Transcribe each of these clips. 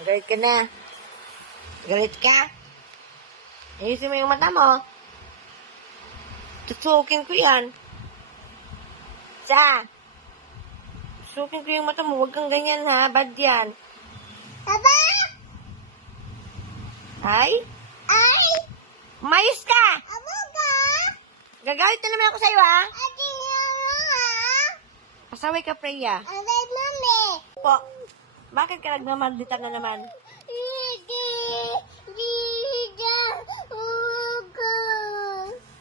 Galit ka na. Galit ka? Ayusin mo yung mata mo. Tutukin ko yan. Sa. Tutukin ko yung mata mo. Huwag kang ganyan ha. Bad yan. Aba! Ay? Ay! Mayos ka! Abo ka? Gagalit na naman ako sa'yo ha. Ate nga nga! Pasaway ka, Freya. Aray mami! Po. Bakit ka nagmamaldita na naman?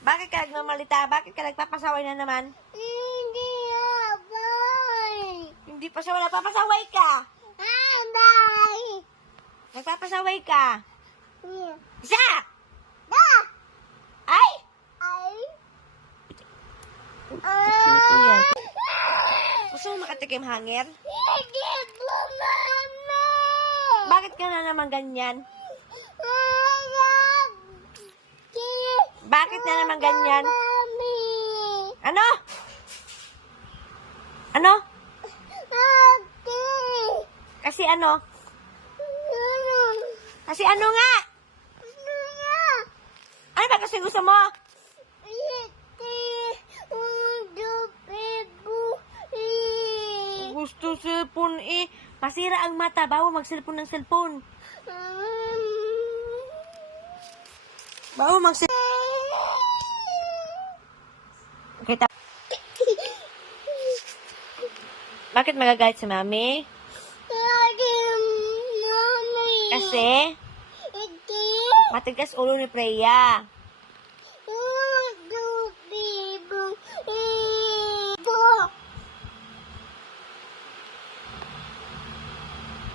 Bakit ka nagmamalita? Bakit ka nagpapasaway na naman? Hindi abay! Hindi pasaway, nagpapasaway ka. Ay, bye! Nagpapasaway ka. Isa! Da! Ay! Ay! Ay! Gusto mo makatikim mama! Bakit ka na naman ganyan? Bakit na naman ganyan? Ano? Ano? Kasi ano? Kasi ano nga? Ano ba kasi gusto mo? Gusto cellphone eh. Masira ang mata. Bawa mag-cellphone ng cellphone. Bawa mag-cellphone. Kita. Bakit magagalit si mami? Kasi matigas ulo ni Freya.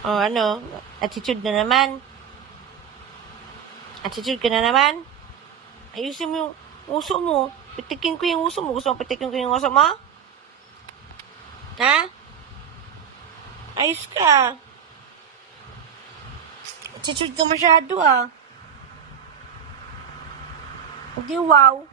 O ano? Attitude na naman. Attitude ka na naman. Ayusin mo yung uso mo. Pitikin ko yung uso mo. Gusto mo pitikin ko yung uso mo? Ha? Ayos ka. Attitude ka masyado ah. Hindi wow.